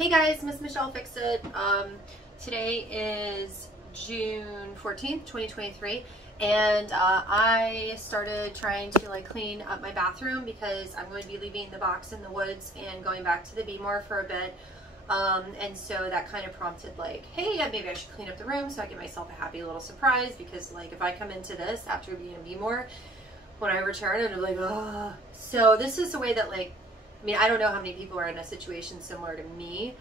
Hey guys, Miss Michelle Fix It. Today is June 14th, 2023, and I started trying to clean up my bathroom because I'm going to be leaving the box in the woods and going back to the Bmore for a bit. And so that kind of prompted hey, maybe I should clean up the room so I get myself a happy little surprise, because if I come into this after being in Bmore, when I return, I'm like, oh. So this is the way that I don't know how many people are in a situation similar to me,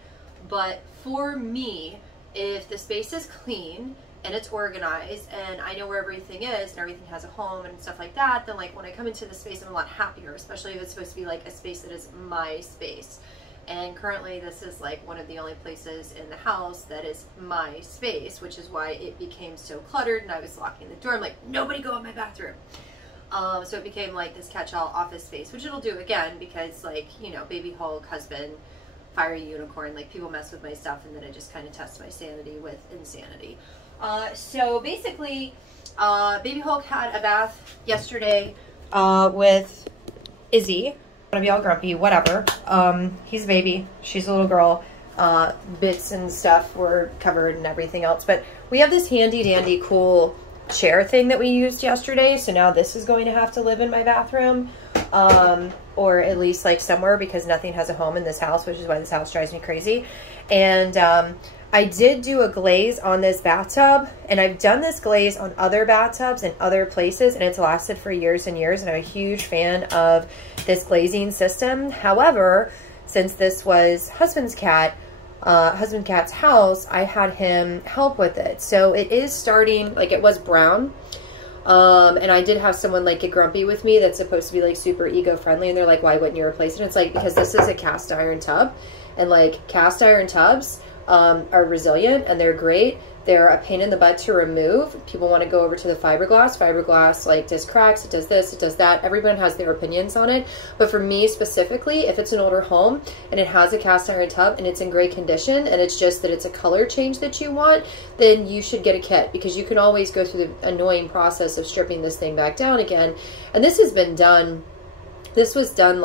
but for me, if the space is clean and it's organized and I know where everything is and everything has a home and stuff like that, then when I come into the space, I'm a lot happier, especially if it's supposed to be a space that is my space. And currently this is one of the only places in the house that is my space, which is why it became so cluttered and I was locking the door. I'm like, nobody go in my bathroom. So it became this catch-all office space, which it'll do again because baby Hulk, husband, fiery unicorn, people mess with my stuff, and then I just kind of test my sanity with insanity. So basically, baby Hulk had a bath yesterday with Izzy. I'm gonna be all grumpy, whatever. He's a baby, she's a little girl. Bits and stuff were covered and everything else, but we have this handy dandy cool chair thing that we used yesterday, so now this is going to have to live in my bathroom, or at least somewhere, because nothing has a home in this house, which is why this house drives me crazy. And I did do a glaze on this bathtub, and I've done this glaze on other bathtubs and other places, and it's lasted for years and years, and I'm a huge fan of this glazing system. However, since this was husband cat's house, I had him help with it. So it is starting, it was brown. And I did have someone get grumpy with me that's supposed to be super eco-friendly, and they're like, why wouldn't you replace it? And it's because this is a cast iron tub, and cast iron tubs are resilient and they're great. They're a pain in the butt to remove. People want to go over to the fiberglass. Fiberglass does cracks, it does this, it does that. Everyone has their opinions on it. But for me specifically, if it's an older home and it has a cast iron tub and it's in great condition, and it's just that it's a color change that you want, then you should get a kit, because you can always go through the annoying process of stripping this thing back down again. And this has been done, this was done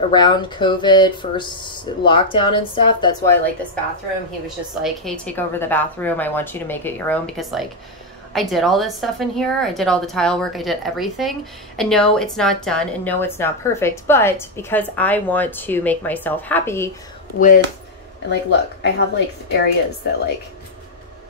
around COVID, first lockdown and stuff. That's why this bathroom, he was just hey, take over the bathroom, I want you to make it your own, because I did all this stuff in here, I did all the tile work, I did everything, and no, it's not done, and no, it's not perfect, but because I want to make myself happy with, and look, I have areas that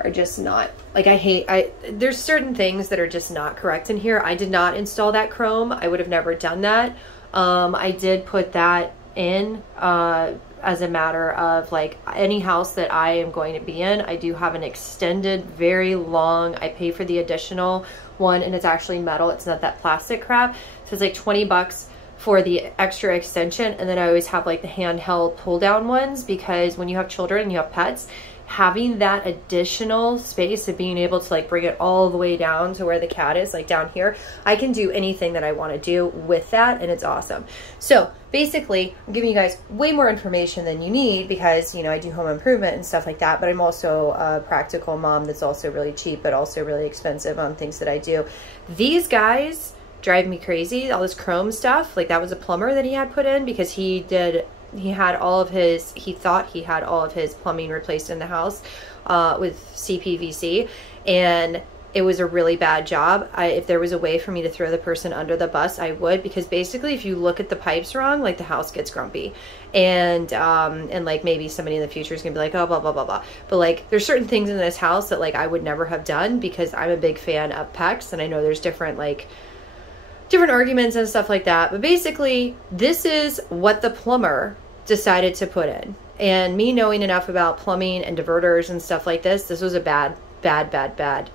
are just not, there's certain things that are just not correct in here. I did not install that chrome. I would have never done that. I did put that in as a matter of any house that I am going to be in. I do have an extended, very long, I pay for the additional one, and it's actually metal. It's not that plastic crap. So it's 20 bucks for the extra extension. And then I always have the handheld pull down ones, because when you have children and you have pets, having that additional space of being able to bring it all the way down to where the cat is, down here, I can do anything that I want to do with that, and it's awesome. So basically, I'm giving you guys way more information than you need, because I do home improvement and stuff like that, but I'm also a practical mom that's also really cheap but also really expensive on things that I do. These guys drive me crazy, all this chrome stuff. That was a plumber that he had put in, because he thought he had all of his plumbing replaced in the house with CPVC, and it was a really bad job. If there was a way for me to throw the person under the bus, I would, because basically if you look at the pipes wrong, the house gets grumpy, and maybe somebody in the future is gonna be oh, blah blah blah blah, but there's certain things in this house that I would never have done, because I'm a big fan of PEX, and I know there's different different arguments and stuff like that, but basically this is what the plumber decided to put in. And me knowing enough about plumbing and diverters and stuff like this was a bad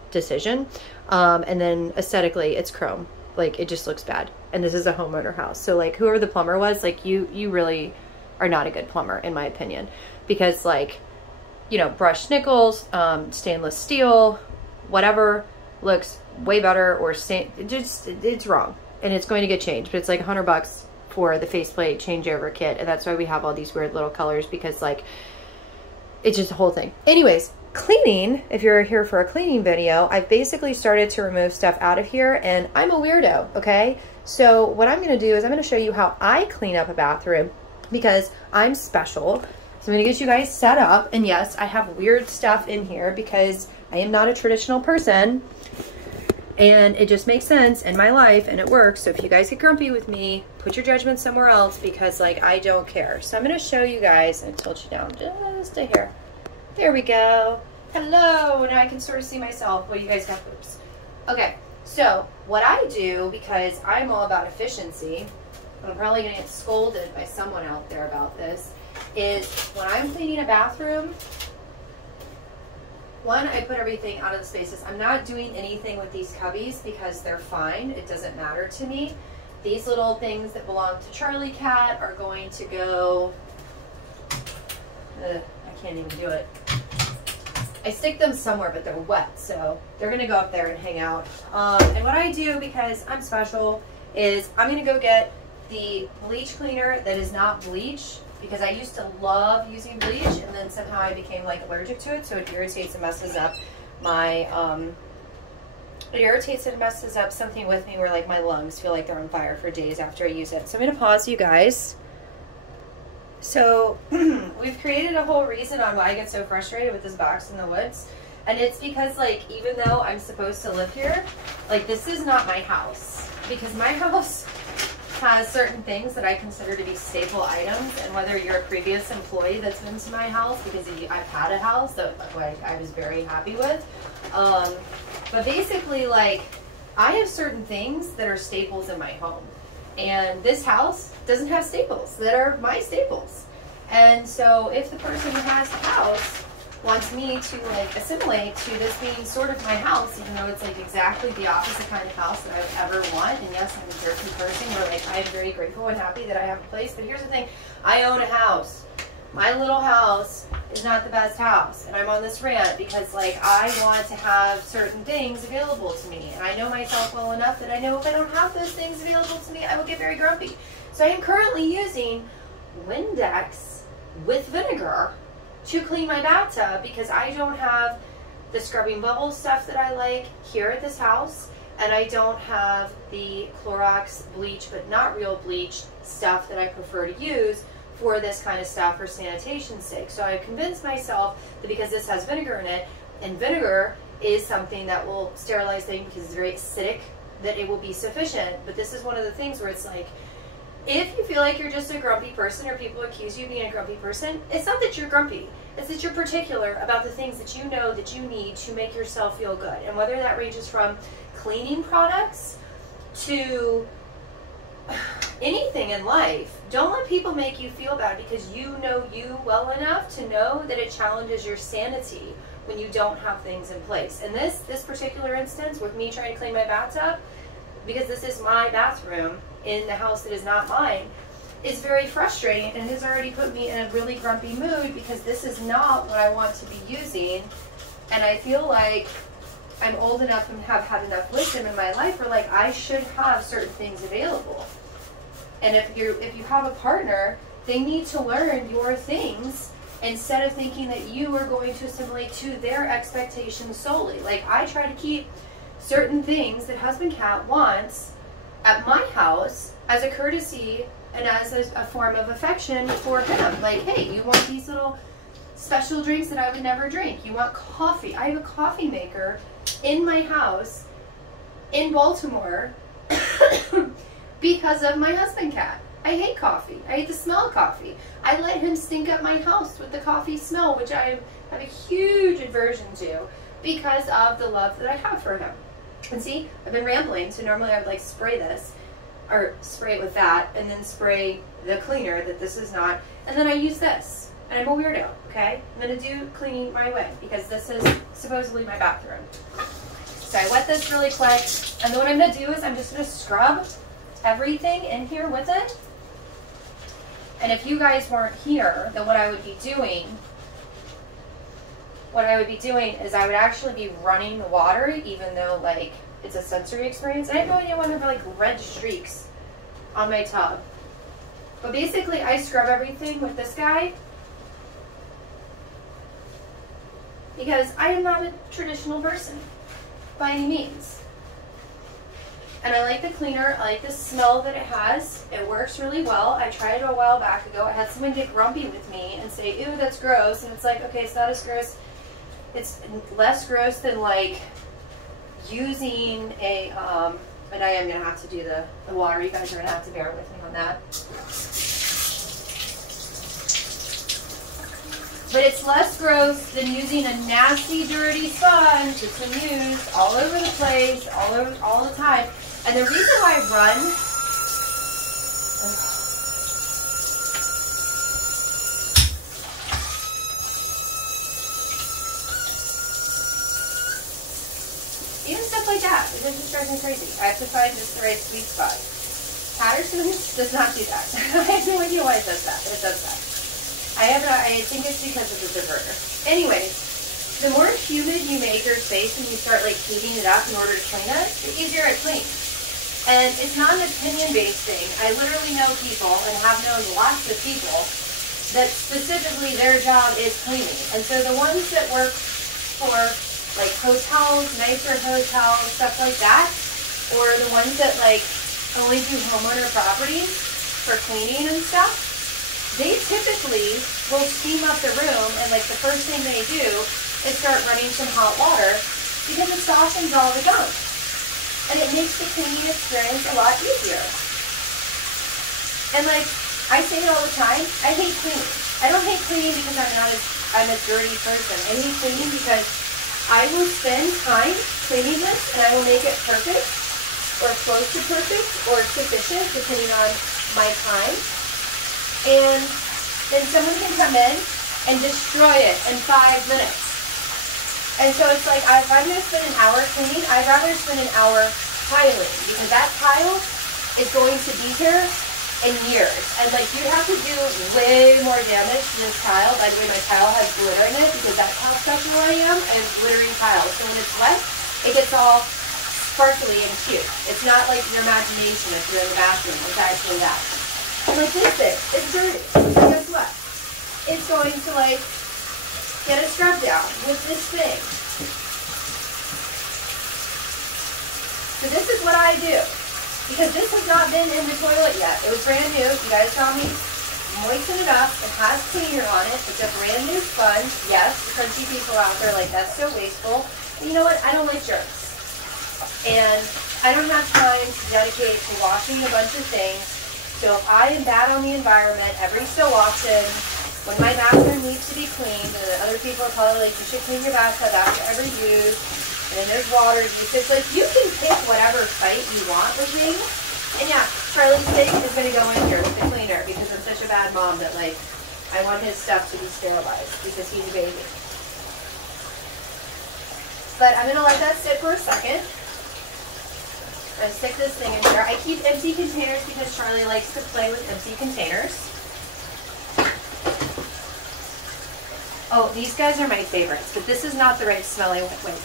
decision. And then aesthetically, it's chrome, it just looks bad, and this is a homeowner house, so whoever the plumber was, you really are not a good plumber in my opinion, because brushed nickels, stainless steel, whatever, looks way better, or it's wrong, and it's going to get changed, but it's 100 bucks for the faceplate changeover kit, and that's why we have all these weird little colors, because it's just a whole thing. Anyways, cleaning, if you're here for a cleaning video, I've basically started to remove stuff out of here, and I'm a weirdo, okay? So what I'm gonna do is I'm gonna show you how I clean up a bathroom, because I'm special. So I'm gonna get you guys set up, and yes, I have weird stuff in here because I am not a traditional person, and it just makes sense in my life, and it works. So if you guys get grumpy with me, put your judgment somewhere else, because like, I don't care. So I'm gonna show you guys, and tilt you down just a hair. There we go. Hello, now I can sort of see myself. What do you guys got, boobs? Okay, so what I do, because I'm all about efficiency, I'm probably gonna get scolded by someone out there about this, is when I'm cleaning a bathroom, one, I put everything out of the spaces. I'm not doing anything with these cubbies because they're fine. It doesn't matter to me. These little things that belong to Charlie Cat are going to go, I can't even do it. I stick them somewhere, but they're wet, so they're gonna go up there and hang out. And what I do, because I'm special, is I'm gonna go get the bleach cleaner that is not bleach, because I used to love using bleach, and then somehow I became like allergic to it, so it irritates and messes up my, it irritates and messes up something with me where like my lungs feel like they're on fire for days after I use it. So I'm gonna pause you guys. So we've created a whole reason on why I get so frustrated with this box in the woods. And it's because, like, even though I'm supposed to live here, like, this is not my house. Because my house has certain things that I consider to be staple items. And whether you're a previous employee that's been to my house, because I've had a house that I was very happy with. But basically, like, I have certain things that are staples in my home. And this house doesn't have staples that are my staples. And so if the person who has the house wants me to like assimilate to this being sort of my house, even though it's like exactly the opposite kind of house that I would ever want, and yes, I'm a jerky person where like I'm very grateful and happy that I have a place, but here's the thing, I own a house. My little house is not the best house, and I'm on this rant because like I want to have certain things available to me, and I know myself well enough that I know if I don't have those things available to me, I will get very grumpy. So I am currently using Windex with vinegar to clean my bathtub because I don't have the scrubbing bubble stuff that I like here at this house, and I don't have the Clorox bleach, but not real bleach stuff that I prefer to use for this kind of stuff for sanitation's sake. So I've convinced myself that because this has vinegar in it, and vinegar is something that will sterilize things because it's very acidic, that it will be sufficient. But this is one of the things where it's like, if you feel like you're just a grumpy person or people accuse you of being a grumpy person, it's not that you're grumpy. It's that you're particular about the things that you know that you need to make yourself feel good. And whether that ranges from cleaning products to anything in life, don't let people make you feel bad because you know you well enough to know that it challenges your sanity when you don't have things in place. And this particular instance with me trying to clean my bathtub, because this is my bathroom in the house that is not mine, is very frustrating and has already put me in a really grumpy mood because this is not what I want to be using. And I feel like I'm old enough and have had enough wisdom in my life where like I should have certain things available. And if you have a partner, they need to learn your things instead of thinking that you are going to assimilate to their expectations solely. Like I try to keep certain things that husband Cat wants at my house as a courtesy and as a form of affection for him. Like, hey, you want these little special drinks that I would never drink. You want coffee. I have a coffee maker in my house in Baltimore because of my husband Cat. I hate coffee. I hate the smell of coffee. I let him stink up my house with the coffee smell, which I have a huge aversion to because of the love that I have for him. And see, I've been rambling, so normally I would like spray this, or spray it with that, and then spray the cleaner that this is not, and then I use this. And I'm a weirdo, okay? I'm gonna do cleaning my way, because this is supposedly my bathroom. So I wet this really quick, and then what I'm gonna do is I'm just gonna scrub everything in here with it. And if you guys weren't here, then what I would be doing is I would actually be running the water, even though like it's a sensory experience. I have no idea why I have like red streaks on my tub. But basically I scrub everything with this guy. because I am not a traditional person by any means. And I like the cleaner. I like the smell that it has. It works really well. I tried it a while back ago. I had someone get grumpy with me and say, ew, that's gross. And it's like, okay, it's not as gross. It's less gross than like using a, and I am going to have to do the water. You guys are going to have to bear with me on that. But it's less gross than using a nasty, dirty sponge that's been used all over the place, all the time. And the reason why I run, even stuff like that, it just drives me crazy. I have to find just the right sweet spot. Patterson's does not do that. I have no idea why it does that, but it does that. I think it's because of the diverter. Anyways, the more humid you make your space and you start like heating it up in order to clean it, the easier it cleans. And it's not an opinion-based thing. I literally know people and have known lots of people that specifically their job is cleaning. And so the ones that work for like hotels, nicer hotels, stuff like that, or the ones that like only do homeowner properties for cleaning and stuff, they typically will steam up the room, and like the first thing they do is start running some hot water because it softens all the gunk. And it makes the cleaning experience a lot easier. And like I say it all the time, I hate cleaning. I don't hate cleaning because I'm a dirty person. I hate cleaning because I will spend time cleaning this and I will make it perfect or close to perfect or sufficient depending on my time. And then someone can come in and destroy it in 5 minutes. And so it's like, if I'm going to spend an hour cleaning, I'd rather spend an hour tiling, because that tile is going to be here in years. And like, you have to do way more damage to this tile. By the way, my tile has glitter in it because that's how special I am. I have glittering tiles. So when it's wet, it gets all sparkly and cute. It's not like your imagination if you're in the bathroom. It's actually that. And like this thing, it's dirty. And guess what? It's going to like get a scrub down with this thing. So this is what I do. Because this has not been in the toilet yet. It was brand new. You guys saw me moisten it up. It has cleaner on it. It's a brand new sponge. Yes, the crunchy people out there are like, that's so wasteful. But you know what? I don't like germs. And I don't have time to dedicate to washing a bunch of things. So if I am bad on the environment every so often, when my bathroom needs to be cleaned, and other people are probably like, you should clean your bathtub after every use, and then there's water usage. Like, you can pick whatever fight you want with me. And yeah, Charlie's pig is going to go in here with the cleaner because I'm such a bad mom that, like, I want his stuff to be sterilized because he's a baby. But I'm going to let that sit for a second. I'm going to stick this thing in here. I keep empty containers because Charlie likes to play with empty containers. Oh, these guys are my favorites, but this is not the right smelling one. Wait.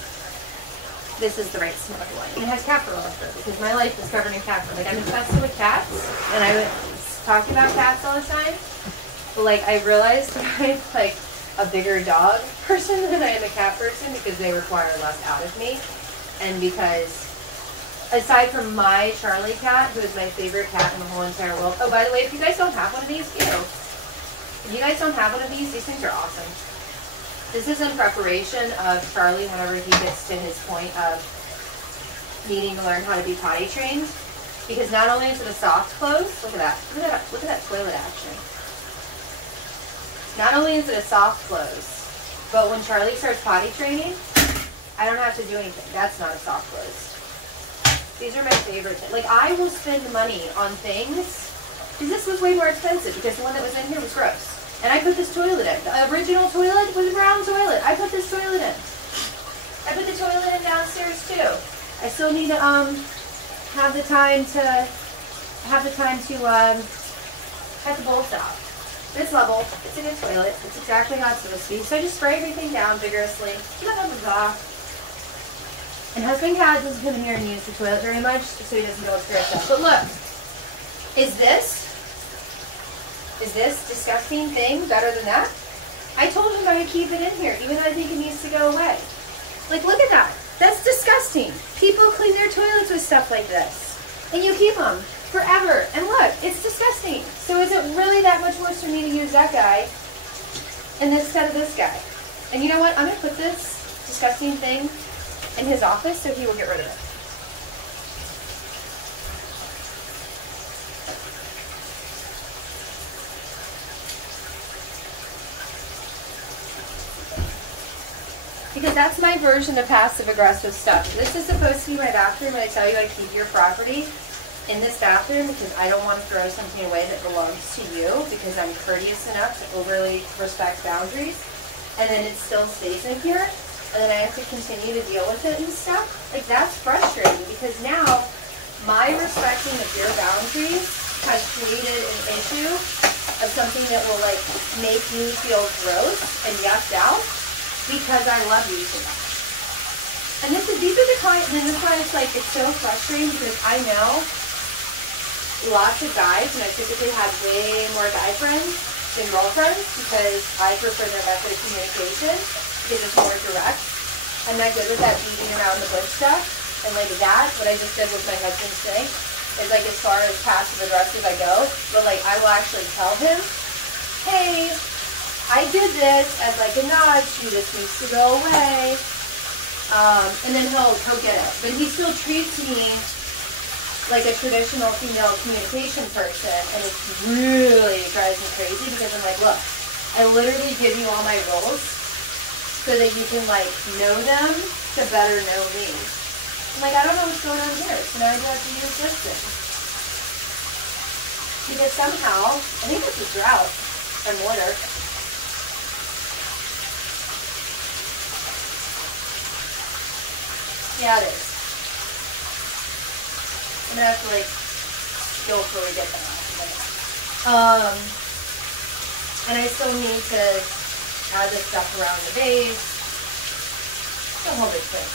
This is the right smelling one. It has cat fur all over it because my life is covered in cat fur. Like, I'm infested with cats, and I talk about cats all the time. But, like, I realized I'm, like, a bigger dog person than I am a cat person because they require less out of me. And because, aside from my Charlie cat, who is my favorite cat in the whole entire world. Oh, by the way, if you guys don't have one of these, if you guys don't have one of these things are awesome. This is in preparation of Charlie whenever he gets to his point of needing to learn how to be potty trained. Because not only is it a soft close, look at that. Look at that toilet action. Not only is it a soft close, but when Charlie starts potty training, I don't have to do anything. That's not a soft close. These are my favorite things. Like, I will spend money on things, because this was way more expensive because the one that was in here was gross. And I put this toilet in. The original toilet was a brown toilet. I put this toilet in. I put the toilet in downstairs too. I still need to have the time to cut the bolts off. This level, it's in a toilet. It's exactly how it's supposed to be. So I just spray everything down vigorously. Blah, blah, blah, blah. And husband Cat doesn't come in here and use the toilet very much, so he doesn't go upstairs. But look, is this disgusting thing better than that? I told him I would keep it in here, even though I think it needs to go away. Like, look at that. That's disgusting. People clean their toilets with stuff like this. And you keep them forever. And look, it's disgusting. So is it really that much worse for me to use that guy instead of this guy? And you know what? I'm going to put this disgusting thing in his office so he will get rid of it. Because that's my version of passive-aggressive stuff. This is supposed to be my bathroom, and I tell you I keep your property in this bathroom because I don't want to throw something away that belongs to you because I'm courteous enough to overly respect boundaries. And then it still stays in here, and then I have to continue to deal with it and stuff. Like, that's frustrating because now my respecting of your boundaries has created an issue of something that will, like, make me feel gross and yucked out. Because I love you so much. And these are the kind, and this one is like, it's so frustrating because I know lots of guys, and I typically have way more guy friends than girlfriends because I prefer their method of communication because it's more direct. I'm not good with that beating around the bush stuff. And like that, what I just did with my husband today, is like as far as passive aggressive I go, but like I will actually tell him, hey, I did this as like a nudge, this needs to go away, and then he'll get it. But he still treats me like a traditional female communication person, and it really drives me crazy because I'm like, look, I literally give you all my rules so that you can like know them to better know me. I'm like, I don't know what's going on here, so now I do have to use this thing. Because somehow, I think it's a drought or mortar. Yeah, it is. I'm gonna have to like skillfully get that off of it. And I still need to add this stuff around the base. The whole big thing.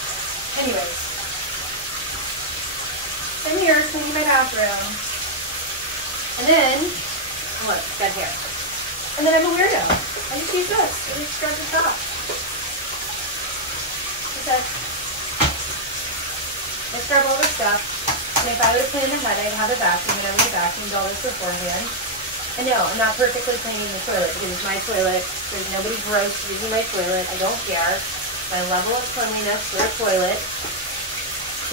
Anyways, I'm here cleaning my bathroom. And then, look, it's got hair. And then I'm a weirdo. I just use this. I just scrub the top. Okay. I scrub all this stuff, and if I would have cleaned ahead, I'd have a vacuum, and I would have vacuumed all this beforehand. And no, I'm not perfectly cleaning the toilet, because it's my toilet. There's nobody gross using my toilet. I don't care. My level of cleanliness for a toilet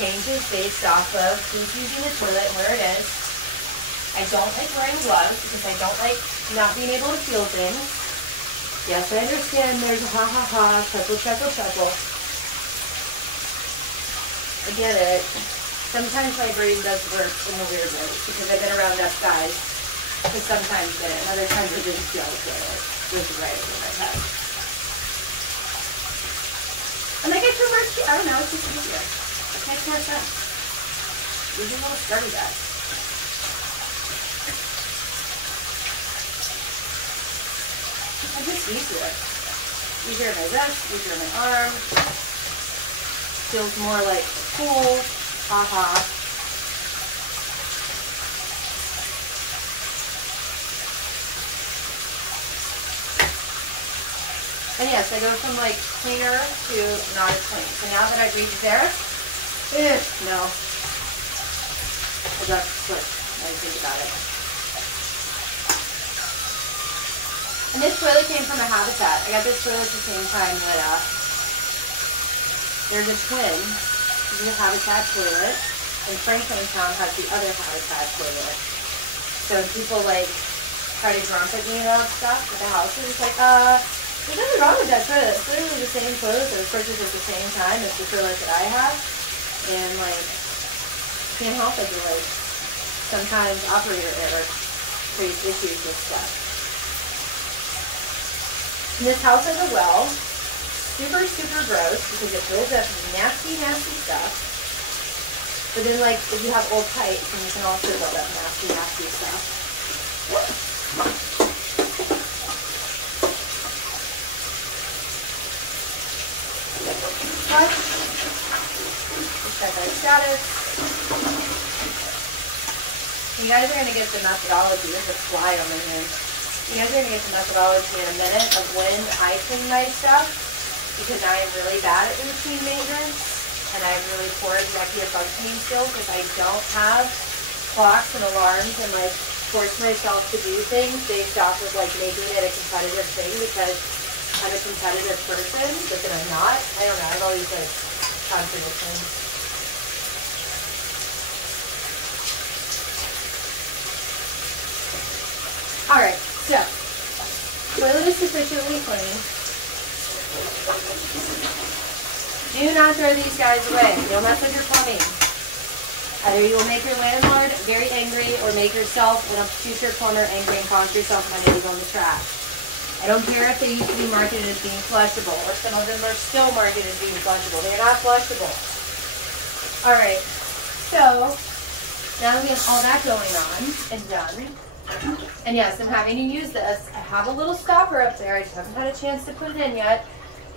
changes based off of who's using the toilet and where it is. I don't like wearing gloves, because I don't like not being able to feel things. Yes, I understand there's a ha-ha-ha, chuckle. I get it. Sometimes my brain does work in a weird way because I've been around enough guys to sometimes get it, and other times it didn't feel good. It was right over my head. And I get to work, I don't know, it's just easier. It makes more sense. Use your little study bag. I'm just used to it. Easier on my wrist, easier on my arm. Feels more like cool, haha. And yes, I go from like cleaner to not as clean. So now that I've reached there, no. I just switch when I think about it. And this toilet came from a Habitat. I got this toilet at the same time that there's a twin. This is a Habitat toilet, and Franklintown has the other Habitat toilet. So people like try to grump at me about stuff at the house. It's like, there's nothing wrong with that toilet. It's literally the same toilet that was purchased at the same time as the toilet that I have. And like, can't help it, but like, sometimes operator error creates issues with stuff. And this house has a well. Super, super gross because it builds up nasty, nasty stuff. But then, like, if you have old pipes, then you can also build up nasty, nasty stuff. But, let's check our status. You guys are going to get the methodology. There's a fly over here. You guys are going to get the methodology in a minute of when I clean my stuff, because I am really bad at routine maintenance, and I have really poor executive functioning skills if I don't have clocks and alarms and like force myself to do things based off of like making it a competitive thing because I'm a competitive person, but then I'm not. I don't know. I've always like contradictions. Alright, so toilet is sufficiently clean. Do not throw these guys away. Don't mess with your plumbing. Either you will make your landlord very angry or make yourself and a future plumber angry and cost yourself money to go in the trash. I don't care if they used to be marketed as being flushable, or some of them are still marketed as being flushable. They are not flushable. Alright, so now that we have all that going on and done, and yes, I'm having to use this. I have a little stopper up there. I just haven't had a chance to put it in yet.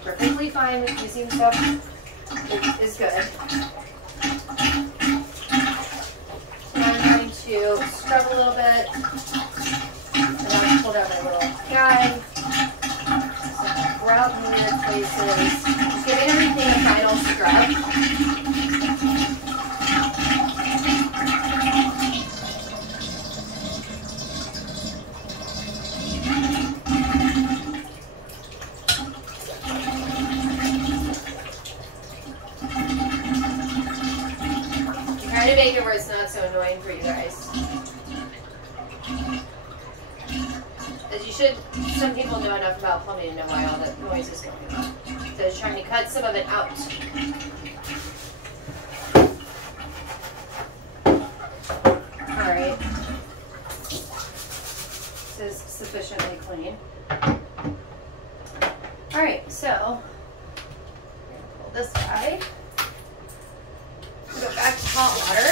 Perfectly fine with using stuff. It is good. And I'm going to scrub a little bit. And I'll pull out my little guide. So we're out in weird places. Just giving everything a final scrub. Try to make it where it's not so annoying for you guys. As you should, some people know enough about plumbing to know why all that noise is going on. So I was trying to cut some of it out. Alright. This is sufficiently clean. Alright, so pull this guy. Go back to hot water.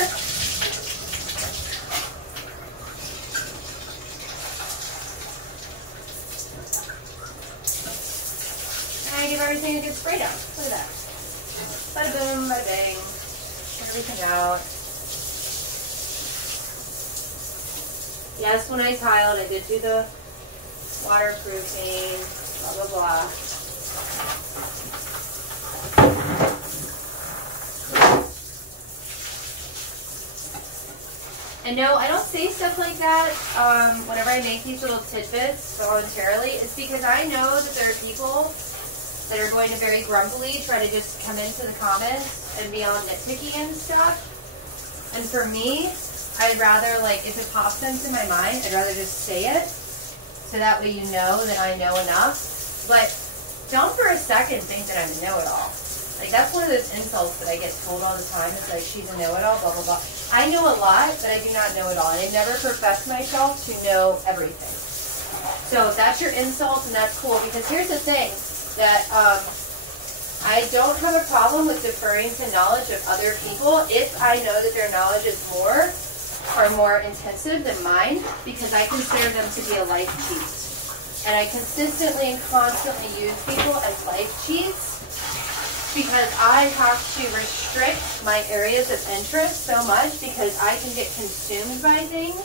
And I give everything a good spray down. Look at that. Bada boom, bada bang. Get everything out. Yes, when I tiled, I did do the waterproofing, blah, blah, blah. And no, I don't say stuff like that whenever I make these little tidbits voluntarily. It's because I know that there are people that are going to very grumpily try to just come into the comments and be all nitpicky and stuff. And for me, I'd rather, like, if it pops into my mind, I'd rather just say it. So that way you know that I know enough. But don't for a second think that I'm a know-it-all. Like, that's one of those insults that I get told all the time. It's like, she's a know-it-all, blah, blah, blah. I know a lot, but I do not know it all. And I never profess myself to know everything. So if that's your insult, then that's cool. Because here's the thing, that I don't have a problem with deferring to knowledge of other people if I know that their knowledge is more or more intensive than mine, because I consider them to be a life cheat. And I consistently and constantly use people as life cheats because I have to restrict my areas of interest so much because I can get consumed by things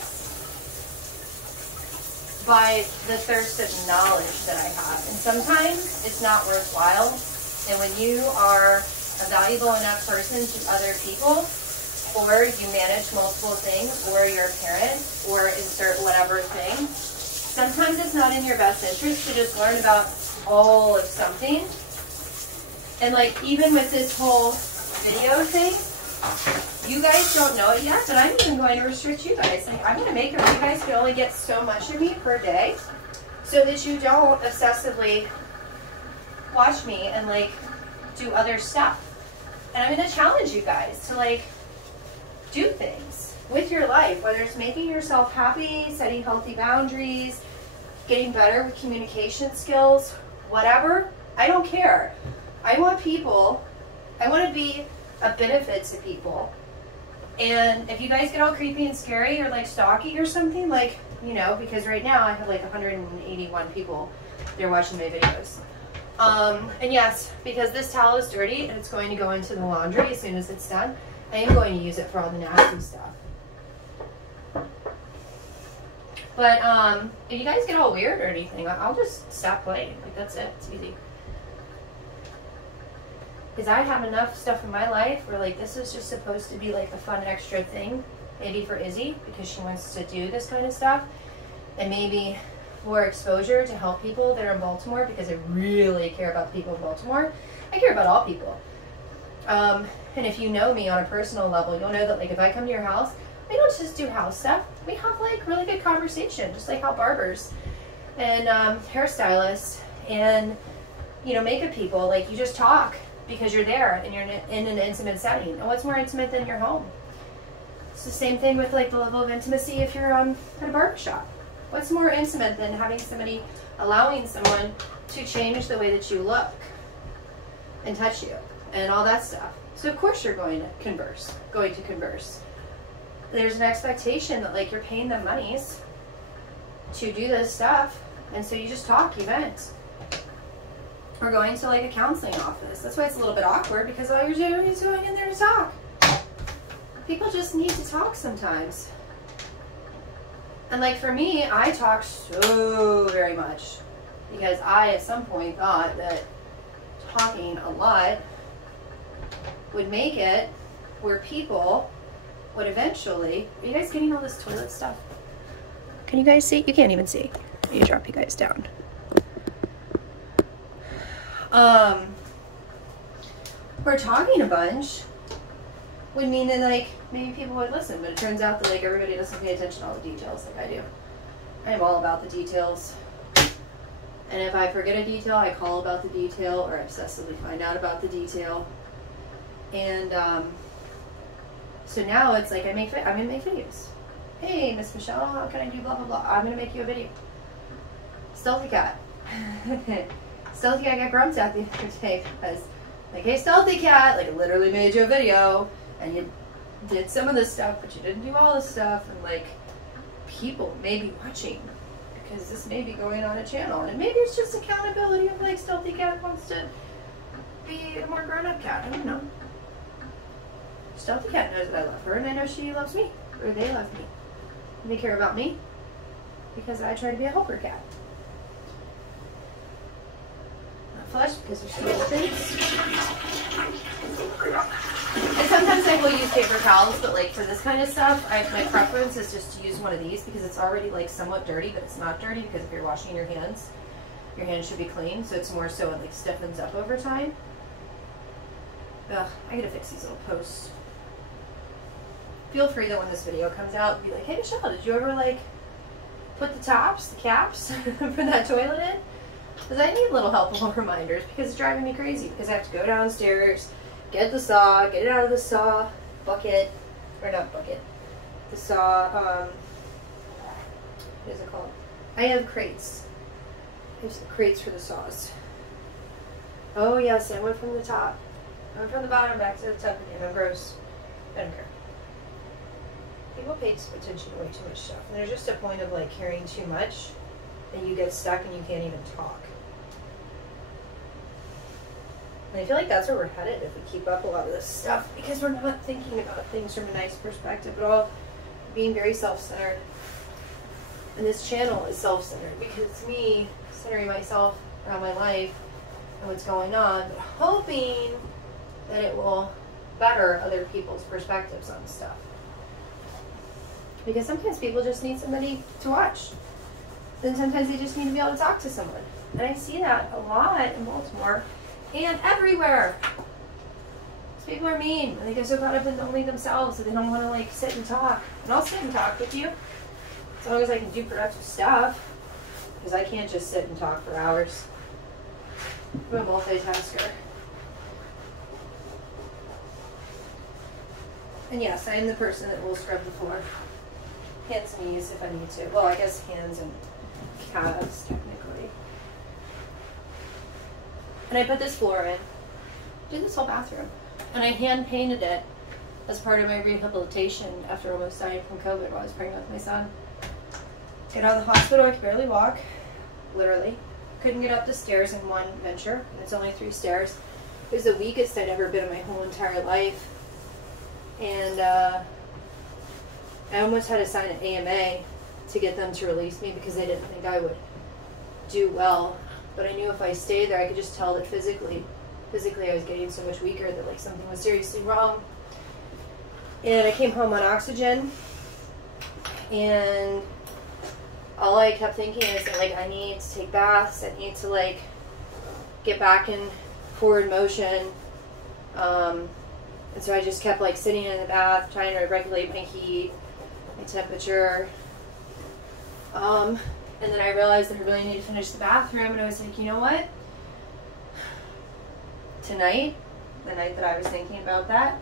by the thirst of knowledge that I have. And sometimes it's not worthwhile. And when you are a valuable enough person to other people, or you manage multiple things, or you're a parent, or insert whatever thing, sometimes it's not in your best interest to just learn about all of something. And like, even with this whole video thing, you guys don't know it yet, but I'm even going to restrict you guys. Like, I'm going to make it where you guys can only get so much of me per day so that you don't obsessively watch me and like do other stuff. And I'm going to challenge you guys to like do things with your life, whether it's making yourself happy, setting healthy boundaries, getting better with communication skills, whatever. I don't care. I want people, I want to be a benefit to people. And if you guys get all creepy and scary or like stalky or something, like, you know, because right now I have like 181 people that are watching my videos. And yes, because this towel is dirty and it's going to go into the laundry as soon as it's done, I am going to use it for all the nasty stuff. But if you guys get all weird or anything, I'll just stop playing. Like, that's it. It's easy. Because I have enough stuff in my life where, like, this is just supposed to be, like, a fun extra thing. Maybe for Izzy, because she wants to do this kind of stuff. And maybe more exposure to help people that are in Baltimore, because I really care about people in Baltimore. I care about all people. And if you know me on a personal level, you'll know that, like, if I come to your house, we don't just do house stuff. We have, like, really good conversation, just like how barbers and hairstylists and, you know, makeup people, like, you just talk because you're there and you're in an intimate setting. And what's more intimate than your home? It's the same thing with, like, the level of intimacy if you're at a barbershop. What's more intimate than having somebody, allowing someone to change the way that you look and touch you and all that stuff? So of course you're going to converse. There's an expectation that, like, you're paying them monies to do this stuff, and so you just talk, you vent. Or going to, like, a counseling office. That's why it's a little bit awkward, because all you're doing is going in there to talk. People just need to talk sometimes. And, like, for me, I talk so very much because I at some point thought that talking a lot would make it where people would eventually... Are you guys getting all this toilet stuff? Can you guys see? You can't even see. I need to drop you guys down. Where talking a bunch would mean that, like, maybe people would listen, but it turns out that, like, everybody doesn't pay attention to all the details like I do. I am all about the details. And if I forget a detail, I call about the detail or obsessively find out about the detail. And so now it's like I'm gonna make videos. Hey, Miss Michelle, how can I do blah blah blah? I'm gonna make you a video. Stealthy Cat. Stealthy Cat got grumped at the other day because, like, hey, Stealthy Cat, like, I literally made you a video and you did some of this stuff, but you didn't do all this stuff, and, like, people may be watching because this may be going on a channel, and maybe it's just accountability of, like, Stealthy Cat wants to be a more grown-up cat. I don't know. Stealthy Cat knows that I love her, and I know she loves me, or they love me. And they care about me because I try to be a helper cat. Not flush because there's little things. And sometimes I will use paper towels, but, like, for this kind of stuff, my preference is just to use one of these because it's already, like, somewhat dirty, but it's not dirty because if you're washing your hands should be clean, so it's more so it, like, stiffens up over time. Ugh, I gotta fix these little posts. Feel free that when this video comes out, be like, hey, Michelle, did you ever, like, put the caps for that toilet in? Because I need little helpful reminders because it's driving me crazy because I have to go downstairs, get the saw, get it out of the saw bucket, or not bucket, the saw, what is it called? I have crates. There's crates for the saws. Oh yes, I went from the top. I went from the bottom back to the top again. I'm gross. I don't care. People pay attention to way too much stuff. And there's just a point of, like, carrying too much and you get stuck and you can't even talk. And I feel like that's where we're headed if we keep up a lot of this stuff, because we're not thinking about things from a nice perspective at all, being very self-centered. And this channel is self-centered because it's me centering myself around my life and what's going on, but hoping that it will better other people's perspectives on stuff. Because sometimes people just need somebody to watch. Then sometimes they just need to be able to talk to someone. And I see that a lot in Baltimore and everywhere. These people are mean. I think they're so caught up in only themselves that they don't want to, like, sit and talk. And I'll sit and talk with you as long as I can do productive stuff. Because I can't just sit and talk for hours. I'm a multitasker. And yes, I am the person that will scrub the floor. Hands and knees if I need to. Well, I guess hands and calves, technically. And I put this floor in. Did this whole bathroom. And I hand painted it as part of my rehabilitation after almost dying from COVID while I was pregnant with my son. Got out of the hospital, I could barely walk. Literally. Couldn't get up the stairs in one venture. And it's only 3 stairs. It was the weakest I'd ever been in my whole entire life. And I almost had to sign an AMA to get them to release me because they didn't think I would do well. But I knew if I stayed there, I could just tell that physically I was getting so much weaker that like something was seriously wrong. And I came home on oxygen, and all I kept thinking is that like I need to take baths, I need to like get back in forward motion. And so I just kept like sitting in the bath, trying to regulate my heat, my temperature. And then I realized that I really needed to finish the bathroom, and I was like, you know what? Tonight, the night that I was thinking about that,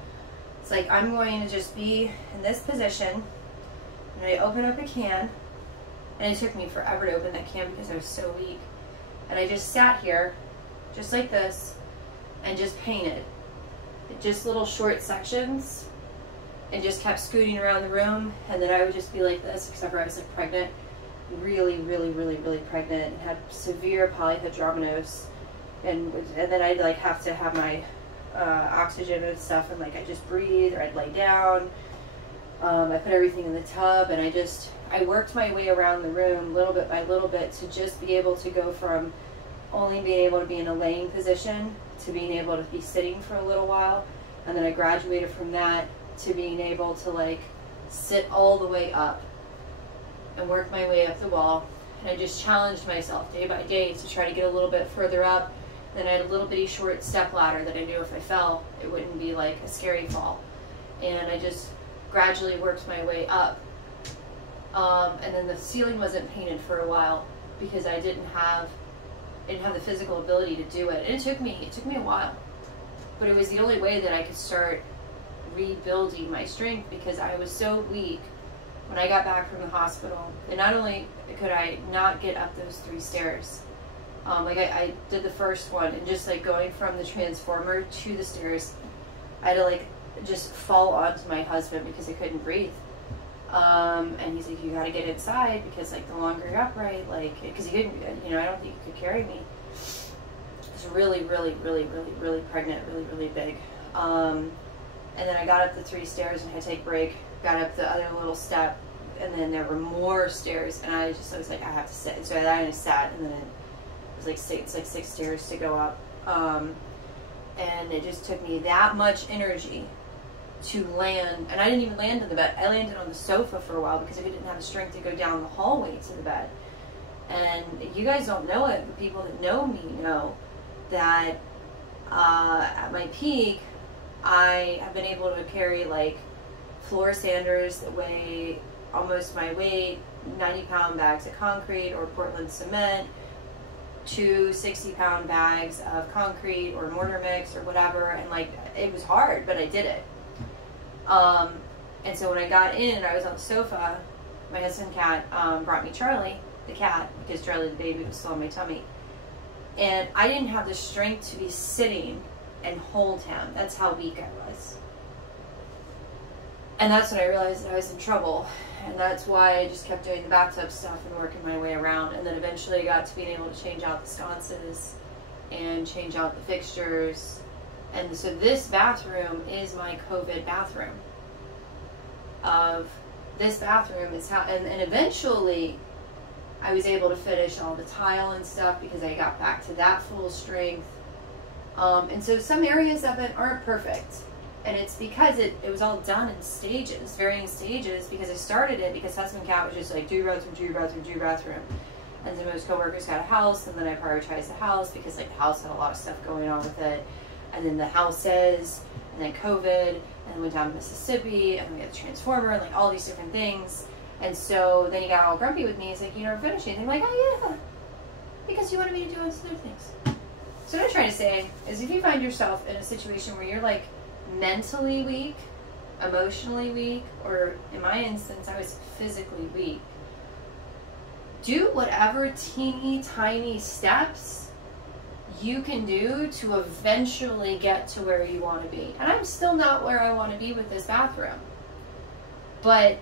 it's like I'm going to just be in this position, and I open up a can, and it took me forever to open that can because I was so weak. And I just sat here, just like this, and just painted. Just little short sections, and just kept scooting around the room, and then I would just be like this, except for I was like pregnant, really pregnant, and had severe polyhydramnios, and then I'd like have to have my oxygen and stuff, and like I just breathe, or I'd lay down. I put everything in the tub, and I worked my way around the room little bit by little bit to just be able to go from only being able to be in a laying position to being able to be sitting for a little while, and then I graduated from that to being able to like sit all the way up and work my way up the wall. And I just challenged myself day by day to try to get a little bit further up. Then I had a little bitty short step ladder that I knew if I fell, it wouldn't be like a scary fall. And I just gradually worked my way up. And then the ceiling wasn't painted for a while because I didn't have the physical ability to do it. And it took me a while, but it was the only way that I could start rebuilding my strength, because I was so weak when I got back from the hospital. And not only could I not get up those 3 stairs, like I did the first one, and just like going from the transformer to the stairs, I had to like just fall onto my husband because I couldn't breathe. And he's like, you gotta get inside, because like the longer you're upright, like, because he couldn't, you know, I don't think he could carry me. I was really pregnant, really big. And then I got up the 3 stairs and I had to take a break, got up the other little step, and then there were more stairs, and I was like, I have to sit. So I just sat, and then it was like 6 stairs to go up. And it just took me that much energy to land, and I didn't even land in the bed. I landed on the sofa for a while because I didn't have the strength to go down the hallway to the bed. And you guys don't know it, but people that know me know that at my peak, I have been able to carry like floor sanders that weigh almost my weight, 90-pound bags of concrete or Portland cement, 2 60-pound bags of concrete or mortar mix or whatever, and like it was hard, but I did it. And so when I got in and I was on the sofa, my husband Cat brought me Charlie, the cat, because Charlie the baby was still in my tummy. And I didn't have the strength to be sitting and hold him. That's how weak I was. And that's when I realized that I was in trouble. And that's why I just kept doing the bathtub stuff and working my way around. And then eventually I got to being able to change out the sconces and change out the fixtures. And so this bathroom is my COVID bathroom. This bathroom is how, and eventually I was able to finish all the tile and stuff because I got back to that full strength. And so some areas of it aren't perfect. And it's because it was all done in stages, varying stages, because I started it because husband Cat was just like, do your bathroom, do your bathroom, do your bathroom. And then most coworkers got a house, and then I prioritized the house because like the house had a lot of stuff going on with it. And then the houses, and then COVID, and then went down to Mississippi, and then we got the transformer, and like all these different things. And so then he got all grumpy with me. He's like, you never finished anything. I'm like, oh yeah, because you wanted me to do all these other things. So what I'm trying to say is, if you find yourself in a situation where you're like mentally weak, emotionally weak, or in my instance, I was physically weak, do whatever teeny tiny steps you can do to eventually get to where you want to be. And I'm still not where I want to be with this bathroom. But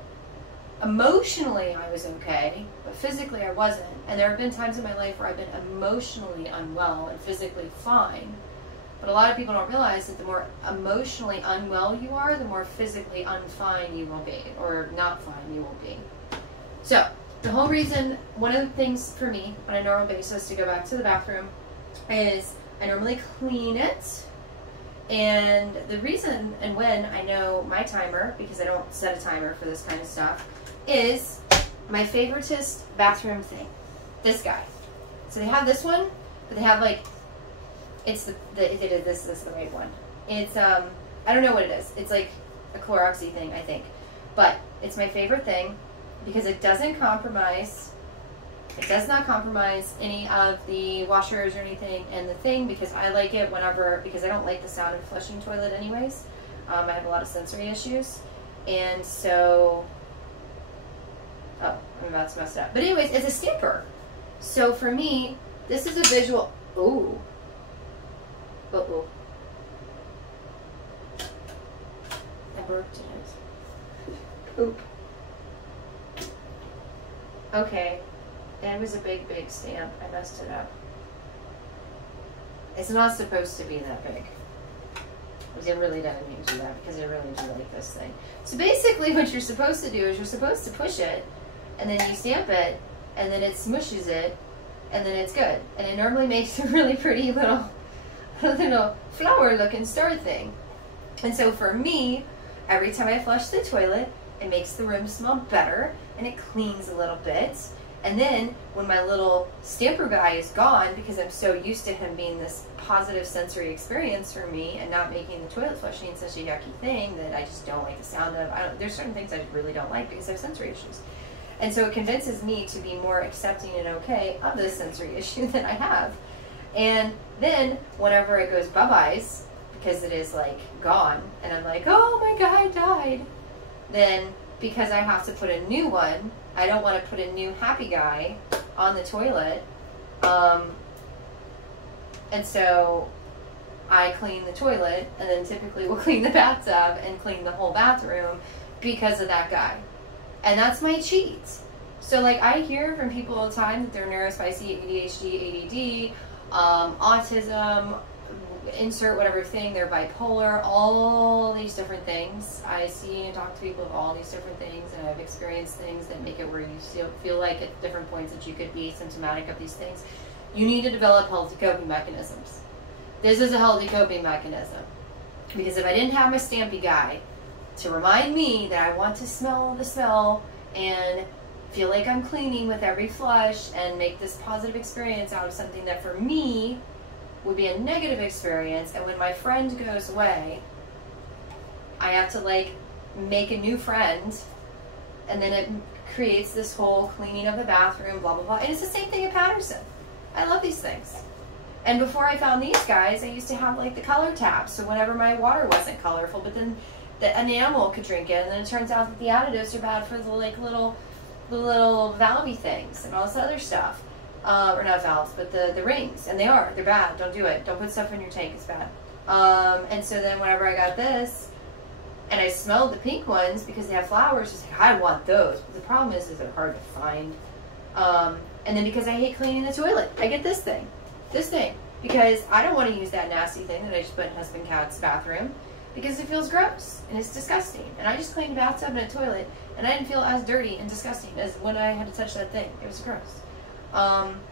emotionally I was okay, but physically I wasn't. And there have been times in my life where I've been emotionally unwell and physically fine. But a lot of people don't realize that the more emotionally unwell you are, the more physically unfine you will be, or not fine you will be. So The whole reason, one of the things for me on a normal basis to go back to the bathroom is I normally clean it. And the reason and when I know my timer, because I don't set a timer for this kind of stuff, is my favoritist bathroom thing. This guy. So they have this one, but they have like, it's this is the right one. It's, I don't know what it is. It's like a Cloroxy thing, I think. But it's my favorite thing because it doesn't compromise. It does not compromise any of the washers or anything. And the thing, because I like it whenever, because I don't like the sound of a flushing toilet anyways. I have a lot of sensory issues. And so, oh, I'm about to mess it up. But anyways, it's a stamper. So for me, this is a visual, ooh. Uh-oh. I burped it. Oop. Okay. It was a big, big stamp. I messed it up. It's not supposed to be that big. It really doesn't need to do that because I really do like this thing. So basically what you're supposed to do is you're supposed to push it, and then you stamp it, and then it smushes it, and then it's good. And it normally makes a really pretty little flower-looking star thing. And so for me, every time I flush the toilet, it makes the room smell better, and it cleans a little bit. And then when my little stamper guy is gone, because I'm so used to him being this positive sensory experience for me and not making the toilet flushing such a yucky thing that I just don't like the sound of. There's certain things I really don't like because I have sensory issues. And so it convinces me to be more accepting and okay of this sensory issue that I have. And then whenever it goes bye-byes, because it is like gone, and I'm like, oh my guy died, then because I have to put a new one, I don't want to put a new happy guy on the toilet. And so I clean the toilet, and then typically we'll clean the bathtub and clean the whole bathroom because of that guy. And that's my cheat. So like I hear from people all the time that they're neurospicy, ADHD, ADD, autism, insert whatever thing, they're bipolar, all these different things. I see and talk to people of all these different things, and I've experienced things that make it where you feel like at different points that you could be symptomatic of these things. You need to develop healthy coping mechanisms. This is a healthy coping mechanism. Because if I didn't have my stampy guy to remind me that I want to smell the smell and feel like I'm cleaning with every flush and make this positive experience out of something that for me would be a negative experience, and when my friend goes away, I have to like make a new friend, and then it creates this whole cleaning of the bathroom, blah, blah, blah. And it's the same thing at Patterson. I love these things. And before I found these guys, I used to have like the color tabs, so whenever my water wasn't colorful, but then an animal could drink it, and then it turns out that the additives are bad for the like little valvey things and all this other stuff. Or not valves, but the rings, and they're bad. Don't do it. Don't put stuff in your tank. It's bad. And so then whenever I got this, and I smelled the pink ones because they have flowers, just like, I want those. But the problem is they're hard to find. And then because I hate cleaning the toilet, I get this thing, because I don't want to use that nasty thing that I just put in husband cat's bathroom, because it feels gross and it's disgusting. And I just cleaned a bathtub and a toilet, and I didn't feel as dirty and disgusting as when I had to touch that thing. It was gross.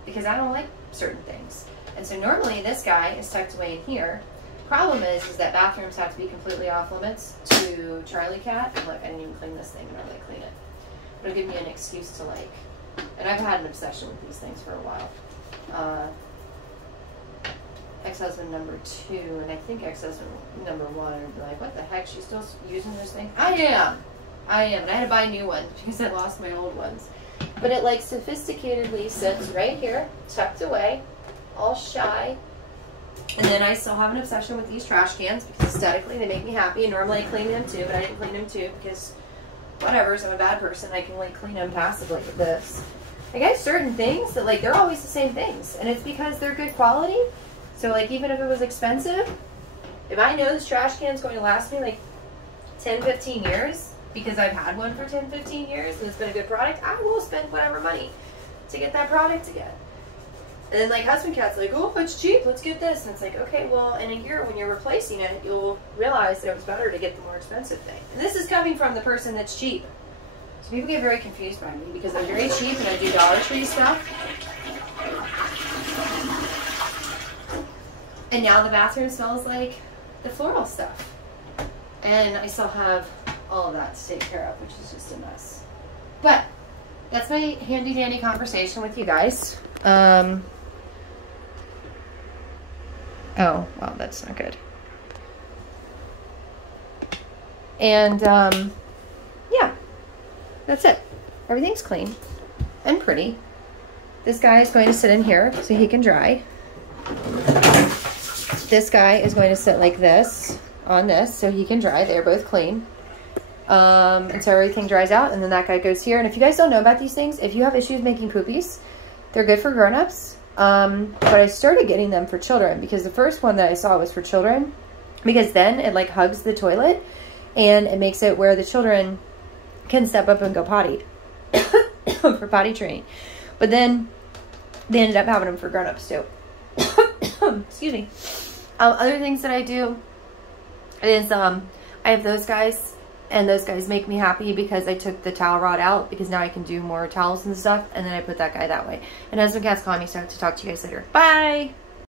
Because I don't like certain things. And so normally this guy is tucked away in here. Problem is that bathrooms have to be completely off limits to Charlie Cat. And look, I didn't even clean this thing, and I really clean it. But it'll give me an excuse to like, and I've had an obsession with these things for a while. Ex-husband number 2, and I think ex-husband number 1 would be like, what the heck, she's still using this thing? I am, and I had to buy a new one because I lost my old ones. But it like sophisticatedly sits right here, tucked away, all shy. And then I still have an obsession with these trash cans because aesthetically they make me happy. And normally I clean them too, but I didn't clean them too because whatever, so I'm a bad person. I can like clean them passively with this. I got certain things that like they're always the same things, and it's because they're good quality. So like even if it was expensive, if I know this trash can is going to last me like 10-15 years, because I've had one for 10-15 years and it's been a good product, I will spend whatever money to get that product again. And then like husband cat's like, oh, it's cheap, let's get this. And it's like, okay, well, in a year when you're replacing it, you'll realize that it was better to get the more expensive thing. And this is coming from the person that's cheap. So people get very confused by me because I'm very cheap and I do Dollar Tree stuff. And now the bathroom smells like the floral stuff. And I still have all of that to take care of, which is just a mess. But that's my handy dandy conversation with you guys. Oh, wow, that's not good. And yeah, that's it. Everything's clean and pretty. This guy is going to sit in here so he can dry. This guy is going to sit like this on this so he can dry. They're both clean. And so everything dries out, and then that guy goes here. And if you guys don't know about these things, if you have issues making poopies, they're good for grown-ups. But I started getting them for children because the first one that I saw was for children, because then it like hugs the toilet and it makes it where the children can step up and go potty for potty training. But then they ended up having them for grown-ups too. Excuse me. Other things that I do is I have those guys, and those guys make me happy because I took the towel rod out because now I can do more towels and stuff, and then I put that guy that way. And Husband Cat's calling me, so I have to talk to you guys later. Bye!